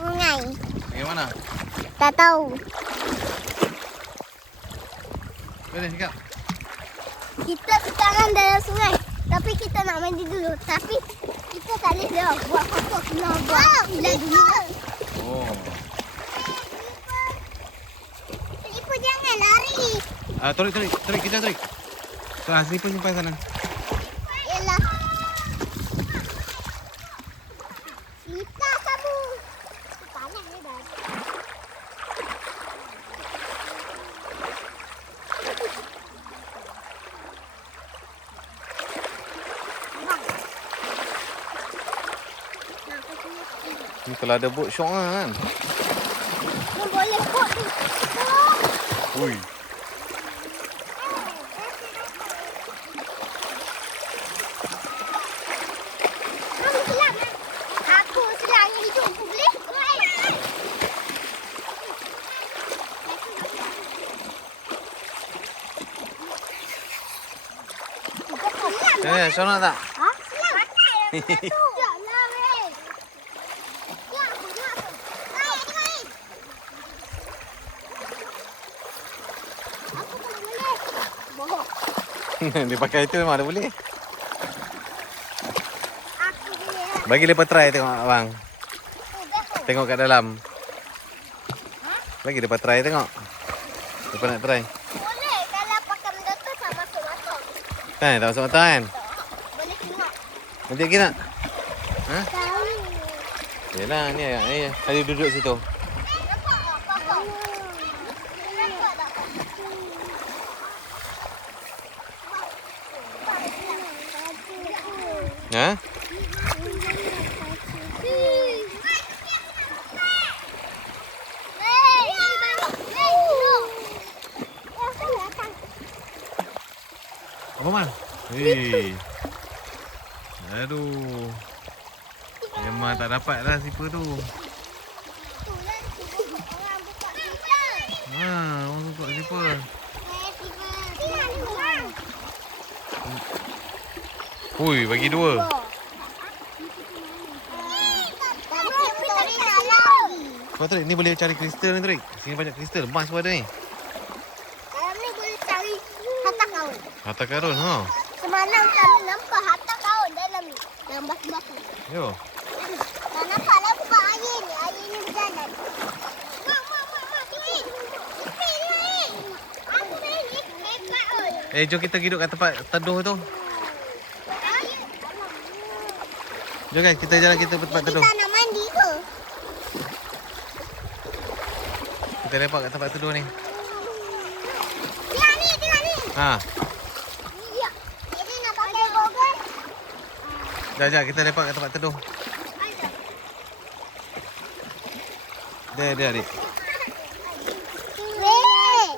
Sungai. Bagaimana? Tak tahu. Boleh cakap? Kita sekarang dalam sungai. Tapi kita nak mandi dulu. Tapi kita tak boleh dah buat apa-apa. Kena buat pula dulu. Oh. Selipar jangan lari. Tarik. Kita tarik. Selipar simpan sana. Yelah. Selipar kamu. Panas ni dah. Ni kalau ada bot syok lah kan. Boleh kot ni. Ui. Kamu selam. Aku selam yang hidup pun boleh. Syok nak tak? Ha? Selam. Sekejap lah, weh. Sekejap. Hai, adik main. Aku tak boleh. Bohong. Dia pakai itu memang ada boleh. Aku boleh. Bagi lepas try tengok abang. Tengok kat dalam. Lagi lepas try tengok. Lepas nak try. Boleh kalau pakai benda tu tak masuk-masuk. Kan tak masuk mata kan? Boleh tengok. Nanti lagi nak? Ha? Tahu. Yelah ni ayah. Tadi duduk situ. Nampak tak kakak? Nampak tak? Ha? Apa man? Hei. Aduh. Memang tak dapat lah sipar tu. Ha, orang suka sipar. Hui, bagi dua. Kau Tarik, ni boleh cari kristal ni Tarik. Sini banyak kristal, emas pun ada ni. Dalam ni boleh cari harta karun. Harta karun, ha. Semalam kami nampak harta karun dalam ni. Dalam batu-batu. Yo. Tak nampak nampak air ni. Air ni berjalan. Mak. Ipin. Ipin ni. Aku main ipin kat. Jom kita duduk kat tempat teduh tu. Jom guys, kita jalan kita tempat teduh. Kita nak mandi ke? Kita lepak kat tempat teduh ni. Tengok ni. Ha. Ya. Jadi nak pakai gogol. Jap, kita lepak kat tempat teduh. Dia adik. Weh.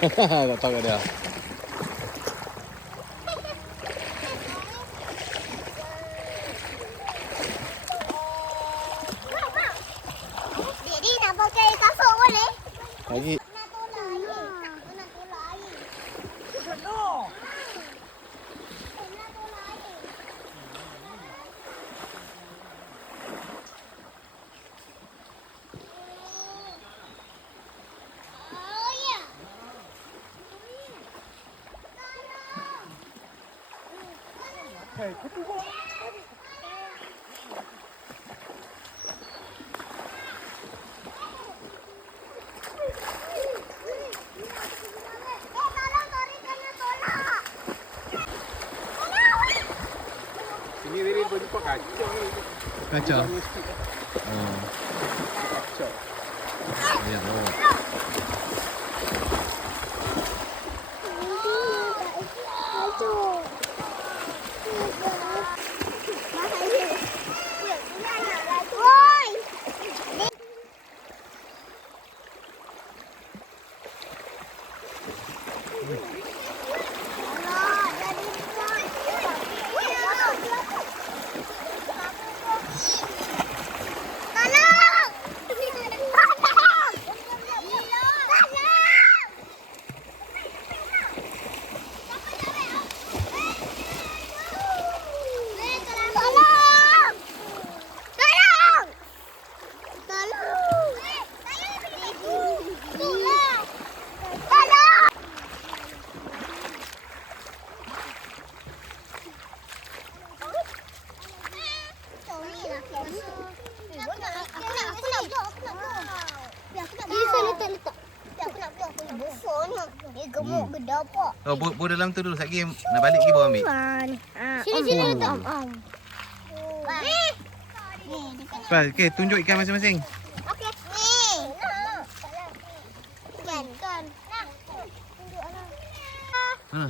Tak tahu kat dia. Jadi nak pakai kasut boleh? Lagi. Nak tolak air. Nak tolak air. Oh ya. Tolong torikannya tolak. Sini Riri berjumpa kacau ni. Kacau. Kacau. Ya, oh. Aku nak blok. Ini saya letak. Aku nak blok. Aku nak besarnya. Dia gemuk gede apa? Oh, bawa dalam tu dulu. Sekejap nak balik lagi bawa ambil. Sini letak. Cepat, okey, tunjuk ikan masing-masing. Okey. Ni. Ikan. Nah. Ha.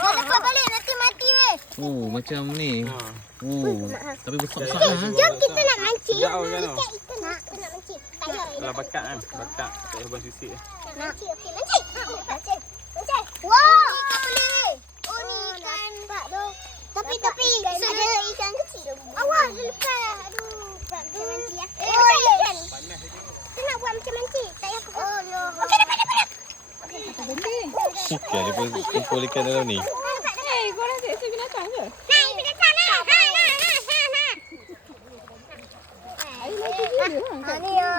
Dah lepas balik nanti mati weh. Oh, macam ni. Ha. Oh, tapi besar-besar lah. Jom kita nak mancing. Sekejap awak kan? Ikan kita nak mancing. Tak payah. Kalau bakat kan? Bakat. Tak payah buat sisik. Mancing. Okey, mancing. Mancing. Wow. Ikan boleh. Oh, ni ikan bak tu. Tapi ada ikan kecil. Awak dia lepas. Aduh, buat macam mancing ya. Oh, ikan. Kita nak buat macam mancing. Tak payah aku. Oh, no. Okey, dapat. Okey, dia pun kumpul ikan dalam ni. Korang seksi binatang ke? Nah, binatang nah. Air mati dia ke? Ni ya.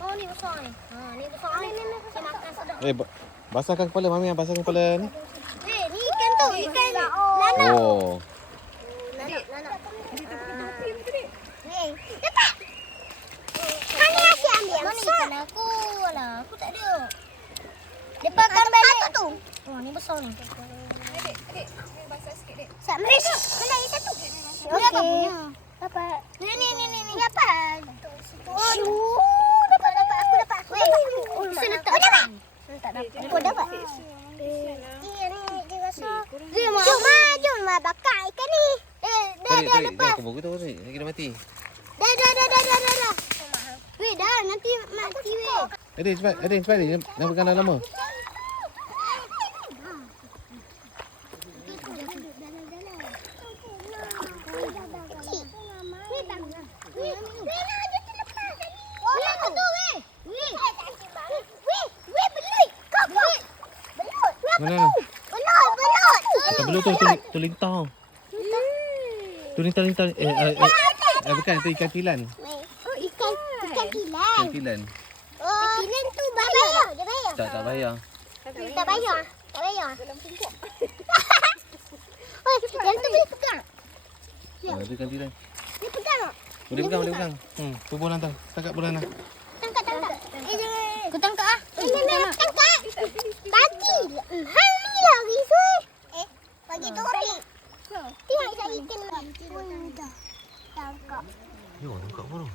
Oh, ni besar ni. Ni besar ni. Dia makan sedap. Basahkan kepala Mami, basahkan kepala ni. Ni ikan tu. Ikan lanak. Oh. Lanak. Ni. Dapat. Mana nasi ambil? Mana ikan aku? Alah, aku tak ada. Lepaskan balik. Satu tu. Oh, ni besar ni. Adik, basah sikit dek. Sat mereka. Benda ni satu. Okey. Dapat. Ni dapat. Oh, dapat. Aku dapat. Oh, dapat. Tak dapat. Aku dapat. Ni dia rasa. Jom bakar ikan ni. Dah lepas. Aku bagus tu, lagi dah mati. Dah. Weh, dah nanti mati weh. Adik cepat, jangan pegang dah lama. Mana? Tak belut tu lintah. Tu lintah. Bukan, tu ikan tilan. Oh, ikan tilan. Ikan tilan. Oh, tilan tu bayar. Dia bayar. Tak bayar. Tak bayar. Dalam tumpuk. Oh, yang tu boleh pegang. Tu ikan tilan. Boleh pegang tak? Boleh pegang. Tu bola hantar. Tangkap bola hantar. Tangkap. Aku tangkap ah. Tangkap. Bagi. Hang ni lari suai. Bagi Dori. Tengok saya ikan dah. Tangkap. Yo, tangkap apa tu?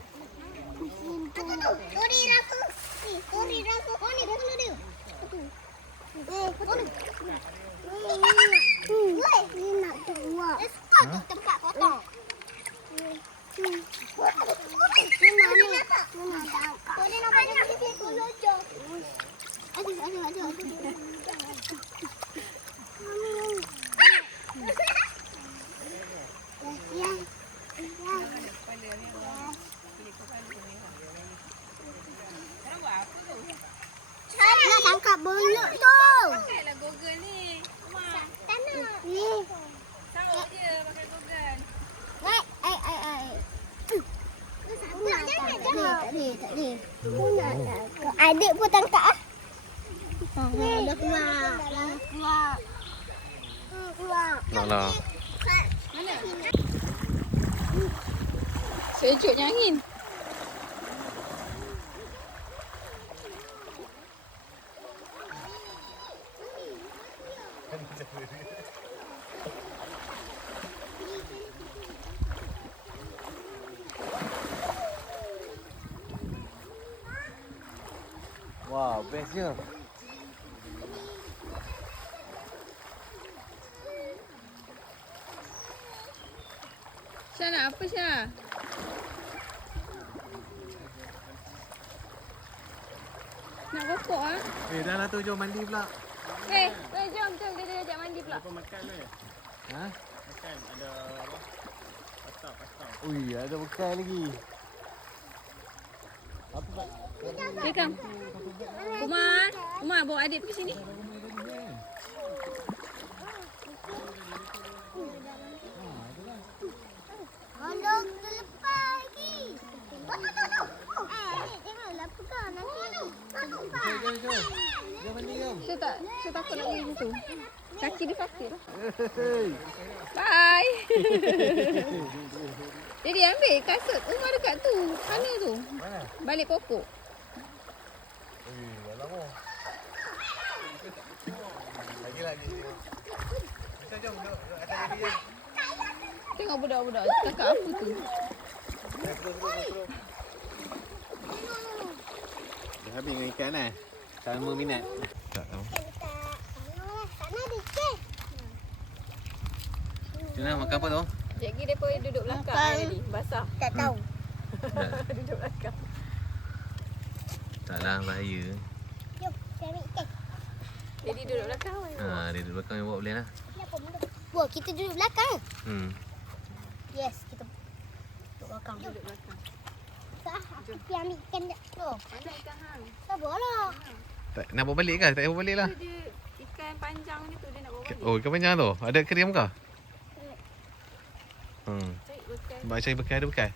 Dori rasu. Dori rasu. Oh ni rasu dia. Ni nak keluar. Dia tempat kotor. Nak tangkap beluk tu. Pakailah Google ni. Mak, Tak nak. Ni. tahu je pakai Google. Tak boleh. Aku nak tangkap. Adik pun tangkap ah. Dah keluar. Naklah. Mana? Sejuknya angin. Wah, best je. Syah nak apa Syah? Nak pokok ah? Dah lah tu, jom mandi pula. Jom dia ajak mandi pula. Apa makan ni? Ha? Makan ada apa? Pastau. Ui, ada bekal lagi. Apa pak? Dia kam. Umar bawa adik pergi sini. Kalau terlepas lagi. Janganlah pegang nanti. Jom mandi jom. Saya takut nak pergi situ. Kaki dia sakit. Hey. Bye. Jadi ambil kasut rumah dekat tu. Mana tu? Mana? Balik pokok. Alamak. Lagi. Bisa jom duduk atas tadi jom. Tengok budak-budak cakap apa tu. Terus. Dah habis dengan ikan Sama minat. Tak tahu. Sana ada ikan. Cina makan apa tu? Cikgu dia pun duduk belakang Makan. tadi. Basah. Tak tahu. Duduk belakang. Taklah bahaya. Jom, cari ikan. Jadi duduk belakang. Dia duduk belakang yang bawa boleh lah. Wah, kita duduk belakang. Yes, kita Duduk belakang. duduk belakang. Tak, aku pergi ambil ikan dah. Oh, Mana ikan hang? tak boleh. Tak, nak bawa balik ke? Tak payah bawa balik lah. Tu dia ikan panjang ni tu dia nak bawa balik. Oh, ikan panjang tu. Ada keriam ke? Cari bekas. Cari bekas, ada bekas.